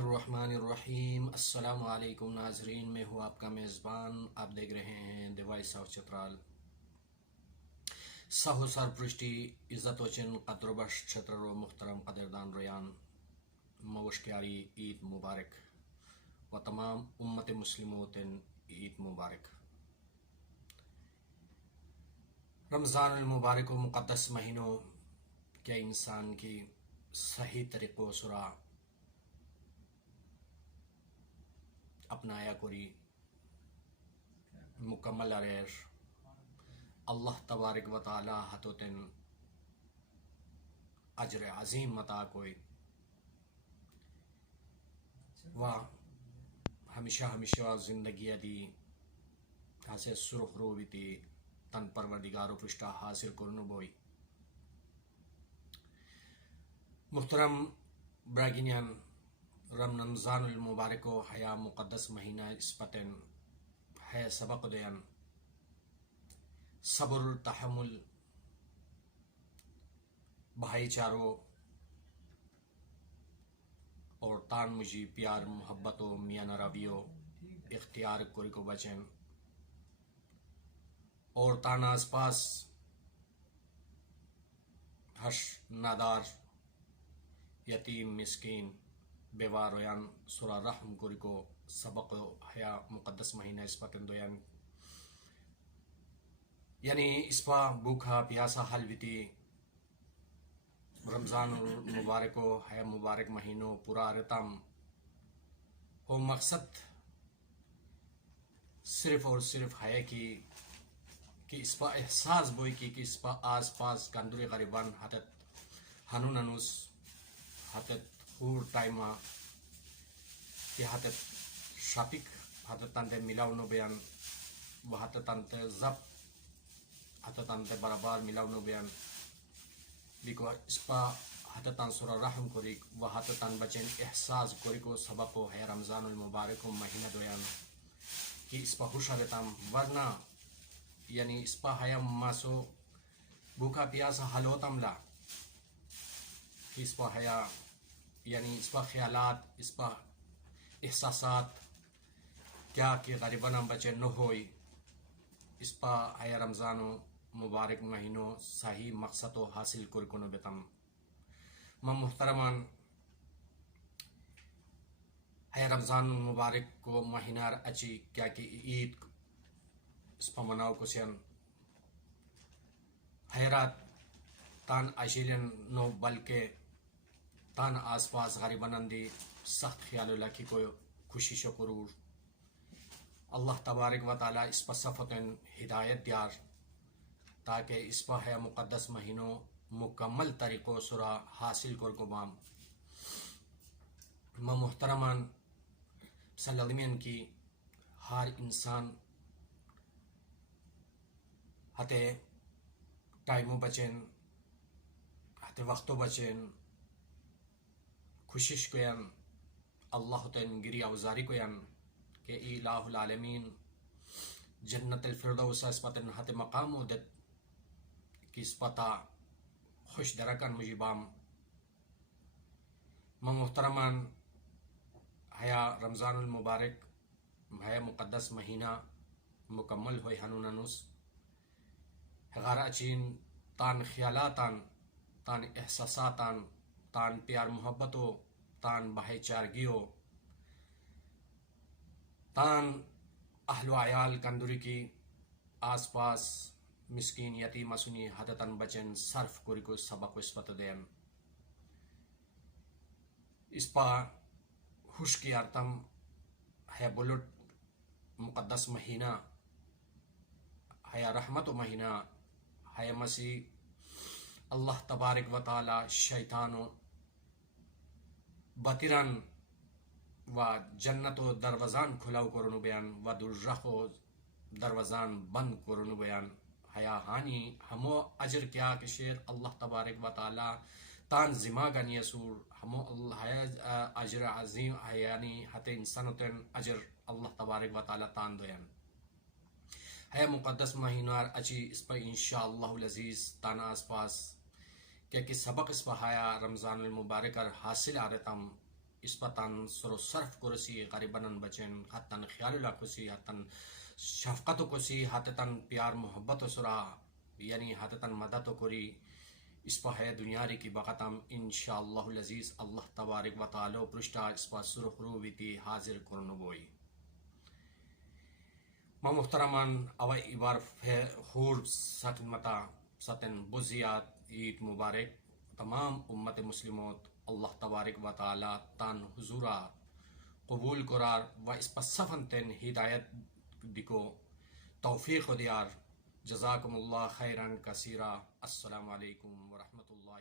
الرحمن الرحیم۔ السلام علیکم ناظرین، میں ہوں آپ کا میزبان، آپ دیکھ رہے ہیں دی وائس آف چترال۔ سہو سرپرشٹی عزت وچن قدر و بش چھتر و محترم قدردان ریان موشکیاری عید مبارک و تمام امت مسلموتن عید مبارک۔ رمضان المبارک و مقدس مہینوں کیا انسان کی صحیح طریقوں سرا اپنایا کوری مکمل اریر اللہ تبارک و تعالی ہتوتن اجر عظیم متا کوئی و ہمیشہ زندگی دی ہسے سرخ رو بیتی تن پروردگارو پشتا حاصل کرنو بوئی۔ محترم براگینیان، رمضان المبارک و حیا مقدس مہینہ اسپتن ہے سبق دین صبر تحمل بھائی چارو اور تان مجھے پیار محبت و میاں رویو اختیار کوری کو بچن اور تان آس پاس ہش نادار یتیم مسکین بیوار رویان سورا رحم کوری کو سبق حیا مقدس مہینہ اسپتن دویان، یعنی اسپا بھوکھا پیاسا حل بیتی رمضان المبارک و حیا مبارک مہینوں پورا رتم ہو مقصد صرف اور صرف ہے کہ اس پا احساس بوئی کہ اس پا آس پاس گندوری غریبان حتت ہنون انوس حتت ہور ٹائما کہ حتت شاپک حتت تنتے ملاونو بیان و حتت تنتے زب حتت تنتے برابر ملاونو بیان بیکو اس پا حتت تن سورا رحم کوری و حتت تن بچن احساس کوری کو سبق ہو ہے رمضان المبارک و مہینہ دویان کہ اس پا خوش آرتام ورنہ یعنی اس پا حیا ماسو بھوکا پیاسا حل ہوتام لا کہ اس پا حیا یعنی اس پا خیالات اس پا احساسات کیا کہ غریبانم بچے نہ ہوئی اس پا حیا رمضان و مبارک مہینوں صحیح مقصد و حاصل کرکنو بیتم محترمان حیا رمضان مبارک کو مہینہ اچھی کیا کہ عید اس پا مناو کسین حیرات تان اشیلن نو بلکہ تان آس پاس غریبانن دی سخت خیال لکی کو خوشی شکرور اللہ تبارک و تعالی اس پا صفتن ہدایت دیار تاکہ اس پا ہے مقدس مہینوں مکمل طریقوں سرا حاصل کو بام محترمان سلمین کی ہر انسان ہتے ٹائمو بچن ہتے وقتو بچن خوشش کوین اللہ تن گری اوزاری کوین کہ الہ العالمین جنت الفردوس اسپتن ہتے مقام ودت کہ اس پتا خوش درکن مجیبام محترمان حیا رمضان المبارک حیا مقدس مہینہ مکمل ہوئی ہنوننوس غارہ اچین تان خیالاتان تان احساساتان تان پیار محبتو تان بھائی چارگیو تان اہل و عیال کندوری کی آس پاس مسکین یتیم اسنی حدتن بچن صرف کوری کو سبق و اسپت دین اس پا خوش کی ارتم ہے بلٹ مقدس مہینہ ہے رحمت و مہینہ ہے مسیح اللہ تبارک و تعالی شیطانو بطران و جنت و دروازان کھلاو کرنو بیان و درجخ و دروازان بند کرنو بیان حیا ہانی ہمو اجر کیا کہ شیر اللہ تبارک و تعالی تان زماغن یسور ہمو اللہ اجر عظیم یعنی ہتے انسانو تن اجر اللہ تبارک و تعالی تان دویان ہے مقدس مہینہ اچھی اس پر انشاءاللہ العزیز تان آس پاس کہ سبق اس پہ حیا رمضان المبارک حاصل آرتم اسپتان سر و صرف کرسی غریبانن بچن حتن خیال کسی حتن شفقت کسی حتن پیار محبت سرا یعنی حتن مدد کری اسپا ہے دنیاری کی بقتم انشاءاللہ العزیز اللہ تبارک و تعالی پرشتا اسپا سر خروبیتی حاضر کرنبوئی ما محترمان اوی ایبار خور سکنمتا ستن بزیات عید مبارک تمام امت مسلموت اللہ تبارک و تعالی تان حضورا قبول قرار و اس پر صفن تن ہدایت دکو توفیق دیار جزاکم اللہ خیرن کثیرا السلام علیکم ورحمۃ اللہ